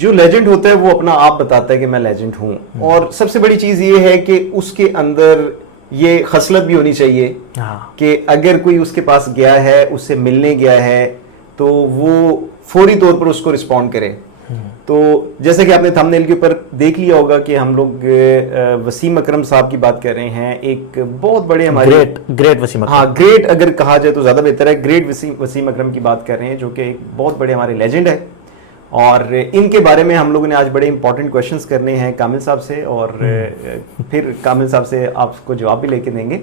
जो लेजेंड होता है वो अपना आप बताता है कि मैं लेजेंड हूं, और सबसे बड़ी चीज ये है कि उसके अंदर ये खसलत भी होनी चाहिए कि अगर कोई उसके पास गया है, उससे मिलने गया है, तो वो फौरी तौर पर उसको रिस्पॉन्ड करे। तो जैसे कि आपने थंबनेल के ऊपर देख लिया होगा कि हम लोग वसीम अकरम साहब की बात कर रहे हैं, एक बहुत बड़े हमारे ग्रेट वसीम अकरम, हाँ ग्रेट अगर कहा जाए तो ज्यादा बेहतर है, ग्रेट वसीम अकरम की बात कर रहे हैं, जो कि एक बहुत बड़े हमारे लेजेंड है। और इनके बारे में हम लोगों ने आज बड़े इंपॉर्टेंट क्वेश्चंस करने हैं कामिल साहब से, और फिर कामिल साहब से आपको जवाब भी लेके देंगे।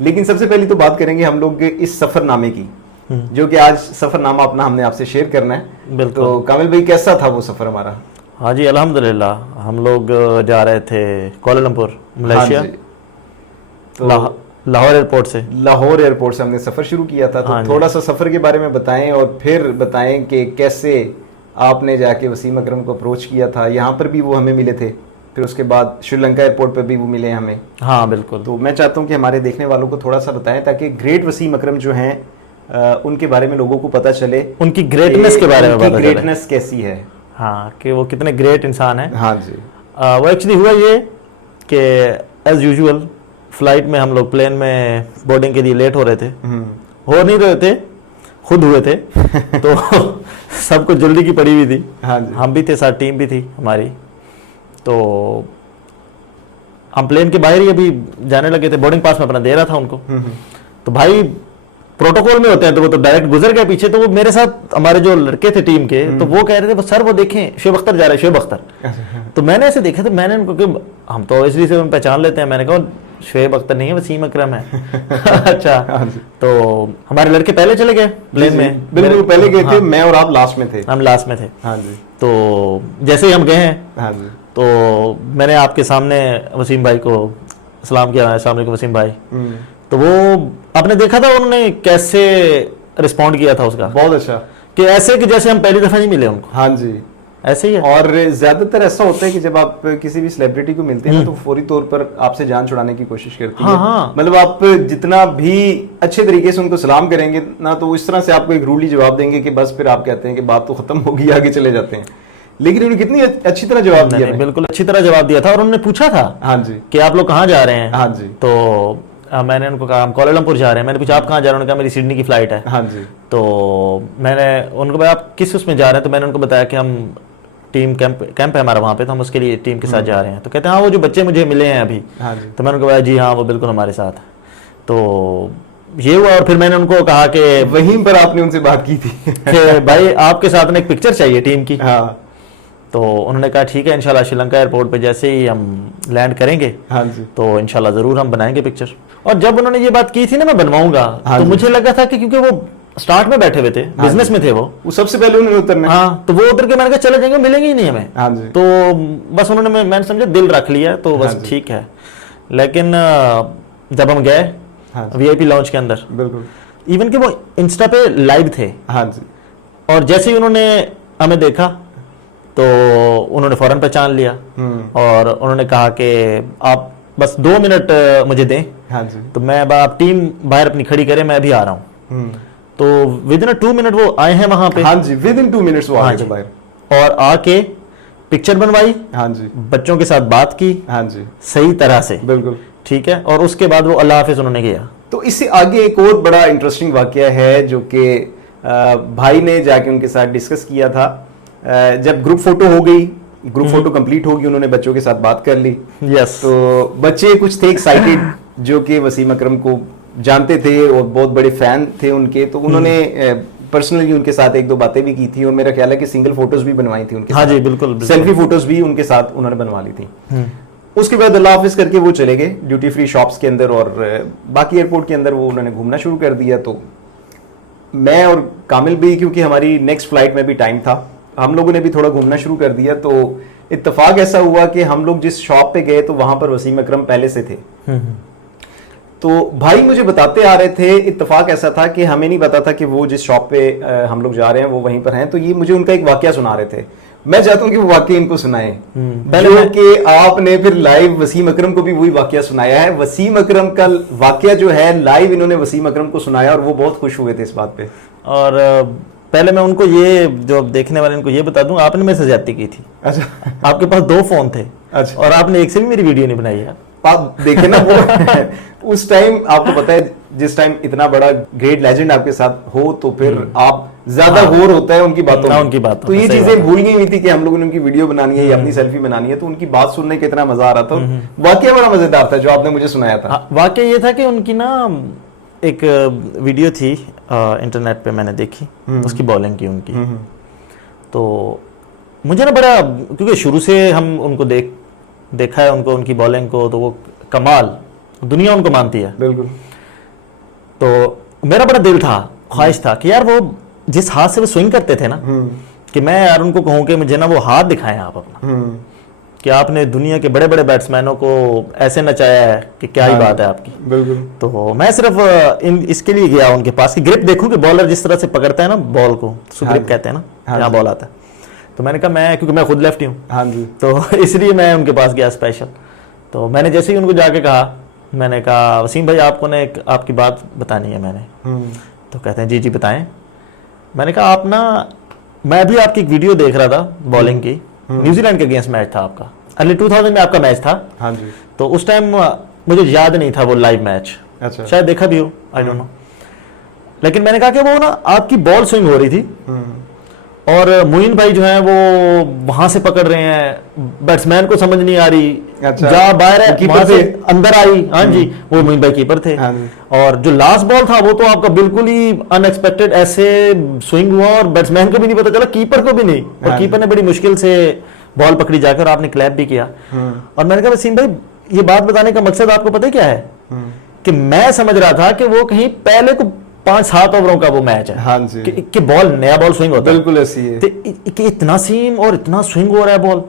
लेकिन सबसे पहले तो बात करेंगे हम लोग इस सफरनामे की, जो कि आज सफरनामा अपना हमने आपसे शेयर करना है। तो कामिल भाई कैसा था वो सफर हमारा? हाँ जी अल्हम्दुलिल्लाह, हम लोग जा रहे थे कोलालमपुर मलेशिया, तो लाहौर एयरपोर्ट से हमने सफर शुरू किया था। तो थोड़ा सा सफर के बारे में बताएं, और फिर बताएं कि कैसे आपने जाके वसीम अकरम को अप्रोच किया था। यहाँ पर भी वो हमें मिले थे, फिर उसके बाद श्रीलंका एयरपोर्ट पर भी वो मिले हमें। हाँ बिल्कुल। तो मैं चाहता हूँ कि हमारे देखने वालों को थोड़ा सा बताएं, ताकि ग्रेट वसीम अकरम जो हैं उनके बारे में लोगों को पता चले, उनकी ग्रेटनेस के बारे में पता चले, ग्रेटनेस कैसी है, हाँ कि वो कितने ग्रेट इंसान है। हाँ जी। वो एक्चुअली हुआ ये कि एज यूजुअल फ्लाइट में हम लोग प्लेन में बोर्डिंग के लिए लेट हो रहे थे, हो नहीं रहे थे, खुद हुए थे तो सबको जल्दी की पड़ी हुई थी। हाँ जी। हम भी थे, साथ टीम भी थी हमारी। तो हम प्लेन के बाहर ही अभी जाने लगे थे, बोर्डिंग पास में अपना दे रहा था उनको। तो भाई प्रोटोकॉल में होते हैं, तो वो तो डायरेक्ट गुजर गया पीछे। तो वो मेरे साथ हमारे जो लड़के थे टीम के, तो वो कह रहे थे वो सर वो देखें शोएब अख्तर जा रहे हैं, शोएब अख्तर। तो मैंने ऐसे देखा, तो मैंने उनको, क्योंकि हम तो इसलिए से पहचान लेते हैं, मैंने कहा शोएब अख्तर नहीं है, वसीम अकरम है। अच्छा। तो हमारे लड़के पहले चले गए प्लेन में, बिल्कुल पहले गए थे। मैं और आप लास्ट में थे। हम लास्ट में थे। हाँ जी। तो जैसे ही हम गए हैं, हाँ जी, तो मैंने आपके सामने वसीम भाई को सलाम किया, अस्सलाम वालेकुम वसीम भाई। तो वो आपने देखा था उन्होंने कैसे रिस्पॉन्ड किया था उसका, बहुत अच्छा, कि ऐसे कि जैसे हम पहली दफा नहीं मिले उनको। हाँ जी, ऐसे ही है। और ज्यादातर ऐसा होता है कि जब आप किसी भी सेलिब्रिटी को मिलते हैं ना, तो फौरी तौर पर आपसे जान छुड़ाने की कोशिश करती है। हाँ। मतलब आप जितना भी अच्छे तरीके से उनको सलाम करेंगे ना, तो इस तरह से आपको एक रूली जवाब देंगे कि बस फिर आप कहते हैं कि बात तो खत्म होगी, आगे चले जाते हैं। लेकिन उन्होंने कितनी अच्छी तरह जवाब दिया, बिल्कुल अच्छी तरह जवाब दिया था। और उन्होंने पूछा था, हाँ जी, कि आप लोग कहाँ जा रहे हैं। हाँ जी। तो मैंने उनको कहा हम कोलालमपुर जा रहे हैं। मैंने पूछा आप कहाँ जा रहे हैं, उन्होंने कहा मेरी सिडनी की फ्लाइट है। हाँ जी। तो मैंने उनको बताया आप किस उसमें जा रहे हैं, तो मैंने उनको बताया कि हम टीम कैंप है हमारा वहाँ पे, तो हम उसके लिए टीम के साथ जा रहे हैं। तो कहते हैं हाँ वो जो बच्चे मुझे मिले हैं अभी। हाँ जी। तो मैंने उनको बताया जी हाँ वो बिल्कुल हमारे साथ। तो ये हुआ, और फिर मैंने उनको कहा कि वहीं पर आपने उनसे बात की थी कि भाई आपके साथ एक पिक्चर चाहिए टीम की। हाँ। तो उन्होंने कहा ठीक है, इंशाल्लाह श्रीलंका एयरपोर्ट पे जैसे ही हम लैंड करेंगे, हाँ जी, तो इंशाल्लाह जरूर हम बनाएंगे पिक्चर। और जब उन्होंने ये बात की थी ना मैं बनवाऊंगा, हाँ तो मुझे लगा था कि क्योंकि वो स्टार्ट में बैठे हुए थे, हाँ बिजनेस में थे वो सबसे पहले उन्होंने उतरना। हाँ, तो वो उतर के मैंने कहा चले जाएंगे, मिलेंगे ही नहीं हमें। हाँ जी। तो बस उन्होंने, मैंने समझा दिल रख लिया, तो बस ठीक है। लेकिन जब हम गए VIP लॉन्च के अंदर, बिल्कुल इवन कि वो इंस्टा पे लाइव थे। हाँ जी। और जैसे ही उन्होंने हमें देखा, तो उन्होंने फौरन पहचान लिया, और उन्होंने कहा कि आप बस 2 मिनट मुझे दें। हाँ जी। तो मैं आप टीम बाहर अपनी खड़ी करें, मैं अभी आ रहा हूँ। तो विद इन 2 मिनट वो आए हैं वहां पे। हाँ जी, विद इन 2 मिनट्स वो आ गए बाहर, और आके पिक्चर बनवाई। हाँ जी। बच्चों के साथ बात की। हाँ जी, सही तरह से, बिल्कुल ठीक है। और उसके बाद वो अल्लाह हाफिज उन्होंने किया। तो इससे आगे एक और बड़ा इंटरेस्टिंग वाकया है, जो कि भाई ने जाके उनके साथ डिस्कस किया था। जब ग्रुप फोटो हो गई, ग्रुप फोटो कंप्लीट होगी, उन्होंने बच्चों के साथ बात कर ली। यस। तो बच्चे कुछ थे एक्साइटेड, जो कि वसीम अकरम को जानते थे और बहुत बड़े फैन थे उनके। तो उन्होंने पर्सनली उनके साथ 1-2 बातें भी की थी, और मेरा ख्याल है कि सिंगल फोटोज भी बनवाई थी उनके साथ। हाँ जी, बिल्कुल, सेल्फी फोटोज भी उनके साथ उन्होंने बनवा ली थी। उसके बाद अल्लाह हाफिज करके वो चले गए ड्यूटी फ्री शॉप्स के अंदर, और बाकी एयरपोर्ट के अंदर वो उन्होंने घूमना शुरू कर दिया। तो मैं और कामिल भी, क्योंकि हमारी नेक्स्ट फ्लाइट में भी टाइम था, हम लोगों ने भी थोड़ा घूमना शुरू कर दिया। तो इत्तेफाक ऐसा हुआ कि हम लोग जिस शॉप पे गए, तो वहां पर वसीम अकरम पहले से थे। तो भाई मुझे बताते आ रहे थे, इत्तेफाक ऐसा था कि हमें नहीं पता था कि वो जिस शॉप पे हम लोग जा रहे हैं वो वहीं पर हैं। तो ये मुझे उनका एक वाकया सुना रहे थे, मैं चाहता हूं कि वो वाकया इनको सुनाएं, जो कि आपने फिर लाइव वसीम अकरम को भी वही वाकया सुनाया है। वसीम अकरम का वाकया जो है लाइव इन्होंने वसीम अकरम को सुनाया, और वो बहुत खुश हुए थे इस बात पे। और पहले मैं उनको ये, जो अब देखने वाले इनको ये बता दूं, आपने मेरे से ज्यादती की थी। अच्छा आपके पास 2 फोन थे अच्छा। और आपने एक से भी मेरी वीडियो नहीं बनाई यार। आप देखे ना वो उस टाइम आपको पता है, जिस टाइम इतना बड़ा ग्रेट लेजेंड आपके साथ हो तो फिर आप ज्यादा गौर होता है उनकी बातों ना में। उनकी बातों तो में, ये सही चीजें बात भूल गई हुई थी कि हम लोगों ने उनकी वीडियो बनानी है या अपनी सेल्फी बनानी है, तो उनकी बात सुनने का इतना मजा आ रहा था। वाकई बड़ा मजेदार था जो आपने मुझे सुनाया था। हाँ, वाकई ये था कि उनकी ना एक वीडियो थी इंटरनेट पे मैंने देखी, उसकी बॉलिंग की उनकी। तो मुझे ना बड़ा, क्योंकि शुरू से हम उनको देखा है उनको, उनकी बॉलिंग को, तो वो कमाल, दुनिया उनको मानती है। बिल्कुल। तो मेरा बड़ा दिल था, ख्वाहिश था कि यार वो जिस हाथ से वो स्विंग करते थे ना, कि मैं यार उनको कहूँ कि मुझे ना वो हाथ दिखाएं आप अपना, कि आपने दुनिया के बड़े बड़े बैट्समैनों को ऐसे नचाया है कि क्या ही बात है आपकी। बिल्कुल। तो मैं सिर्फ इसके लिए गया उनके पास कि ग्रिप देखूं कि बॉलर जिस तरह से पकड़ता है ना बॉल को, उसको ग्रिप कहते हैं ना, यहाँ बॉल आता है। तो मैंने कहा, क्योंकि मैं खुद लेफ्टी हूँ, हाँ जी, तो इसलिए मैं उनके पास गया स्पेशल। तो मैंने जैसे ही उनको जाके कहा, मैंने कहा वसीम भाई आपको ने एक आपकी बात बतानी है मैंने। तो कहते हैं जी जी बताएं। मैंने कहा आप ना, मैं भी आपकी एक वीडियो देख रहा था बॉलिंग की, न्यूजीलैंड के अगेंस्ट मैच था आपका, अर्ली 2000 में आपका मैच था। हाँ जी। तो उस टाइम मुझे याद नहीं था वो लाइव मैच, अच्छा। शायद देखा भी हो, आई डोंट नो। लेकिन मैंने कहा कि वो ना आपकी बॉल स्विंग हो रही थी और मोइन भाई जो है वो वहां से पकड़ रहे हैं, बैट्समैन को समझ नहीं आ रही, अच्छा। जहां बाहर है कीपर वहां से थे। अंदर आई। हाँ जी, वो मोइन भाई कीपर थे। हाँ जी। और जो लास्ट बॉल था वो तो आपका बिल्कुल ही अनएक्सपेक्टेड ऐसे स्विंग हुआ और बैट्समैन को भी नहीं पता चला, कीपर को भी नहीं, और कीपर ने बड़ी मुश्किल से बॉल पकड़ी जाकर, आपने क्लैप भी किया। और मैंने कहा वसीम भाई ये बात बताने का मकसद आपको पता है क्या है, कि मैं समझ रहा था कि वो कहीं पहले को 5-7 ओवरों का वो मैच है, हाँ जी, कि बॉल नया बॉल स्विंग होता है, बिल्कुल ऐसी है, कि इतना सीम और इतना स्विंग हो रहा है बॉल।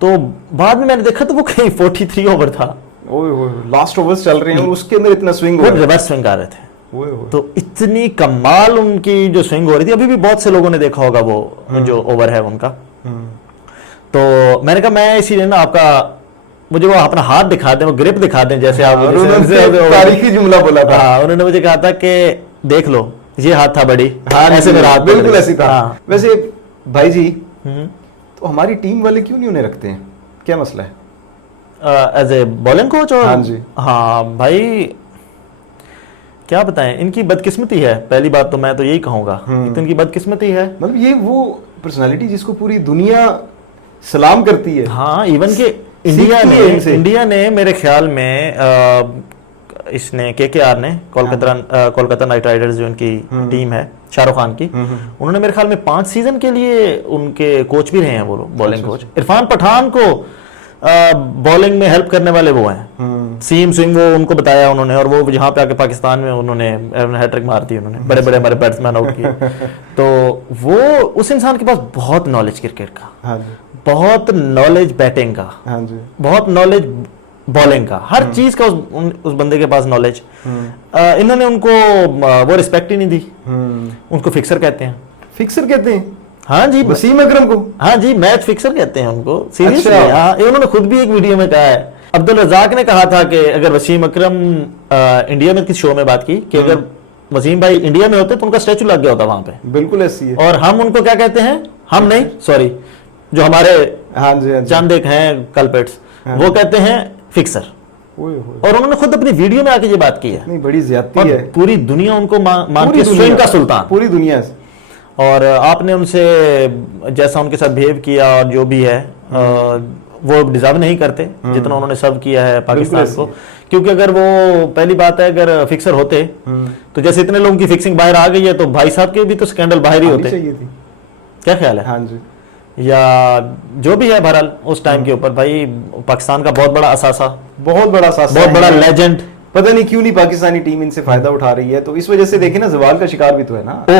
तो बाद में मैंने देखा तो वो कहीं 43 ओवर था, ओए लास्ट ओवर्स चल रहे हैं और उसके अंदर इतना स्विंग हो रहा है, रिवर्स स्विंग आ रहे थे। ओए तो इतनी कमाल उनकी जो स्विंग हो रही थी, अभी भी बहुत से लोगों ने देखा होगा वो जो ओवर है उनका। तो मैंने कहा मैं इसीलिए ना आपका, मुझे वो अपना हाथ दिखा दें, वो ग्रिप दिखा दें, जैसे आप तारीखी जुमला बोला था। हाँ, उन्होंने मुझे कहा था कि देख लो ये हाथ था बड़ी, हाँ, ऐसे मेरा हाथ बिल्कुल ऐसी था। हाँ। वैसे भाई जी, तो हमारी टीम वाले क्यों नहीं उन्हें रखते हैं, क्या मसला है? As a bowling coach? और हाँ जी, हाँ भाई क्या बताएं, इनकी बदकिस्मती है, पहली बात तो मैं तो यही कहूंगा, तो इनकी बदकिस्मती है। मतलब ये वो पर्सनालिटी जिसको पूरी दुनिया सलाम करती है। हाँ, इवन के इंडिया ने मेरे ख्याल में इसने केकेआर ने कोलकाता नाइट राइडर्स जो इनकी टीम है शाहरुख खान की, उन्होंने मेरे ख्याल में 5 सीजन के लिए उनके कोच भी रहे हैं वो बॉलिंग कोच। इरफान पठान को बॉलिंग में हेल्प करने वाले वो हैं, सीम स्विंग वो उनको बताया उन्होंने, और वो यहाँ पे आके पाकिस्तान में उन्होंने हैट्रिक मार दी, उन्होंने बड़े बड़े हमारे बैट्समैन आउट किए। तो वो उस इंसान के पास बहुत नॉलेज क्रिकेट का, हाँ जी, बहुत नॉलेज बैटिंग का, हाँ जी, बहुत नॉलेज बॉलिंग का, हर चीज का उस बंदे के पास नॉलेज। इन्होंने उनको वो रिस्पेक्ट ही नहीं दी, उनको फिक्सर कहते हैं। फिक्सर कहते हैं? हाँ जी, वसीम अकरम को? हाँ जी, मैच फिक्सर कहते हैं उनको, सीरियसली। अच्छा। हाँ, उन्होंने खुद भी एक वीडियो में कहा है। अब्दुल रजाक ने कहा था कि अगर वसीम अकरम इंडिया में किसी शो में बात की कि अगर वसीम भाई इंडिया में होते तो उनका स्टैचू लग गया होता वहां पे। बिल्कुल ऐसी है। और हम उनको क्या कहते हैं, हम नहीं सॉरी, जो हमारे हाँ जी, हाँ जी, चंद एक हैं कल्पेट्स, वो कहते हैं फिक्सर। और उन्होंने खुद अपनी वीडियो में आके ये बात की है। नहीं, बड़ी ज्यादती और है। पूरी दुनिया उनको मानती है स्विंग का सुल्तान, पूरी दुनिया से। और आपने उनसे जैसा उनके साथ बिहेव किया और जो भी है, वो डिजर्व नहीं करते जितना उन्होंने सब किया है पाकिस्तान को। क्योंकि अगर वो, पहली बात है, अगर फिक्सर होते तो जैसे इतने लोगों की फिक्सिंग बाहर आ गई है, तो भाई साहब के भी तो स्कैंडल बाहर ही होते। क्या ख्याल है? हाँ जी, या जो भी है, बहरहाल उस टाइम के ऊपर भाई पाकिस्तान का बहुत बड़ा असासा, बहुत बड़ा असासा, बहुत बड़ा लेजेंड। पता नहीं क्यों नहीं पाकिस्तानी टीम इनसे फायदा उठा रही है। तो इस वजह से देखे ना, जवाल का शिकार भी तो है ना।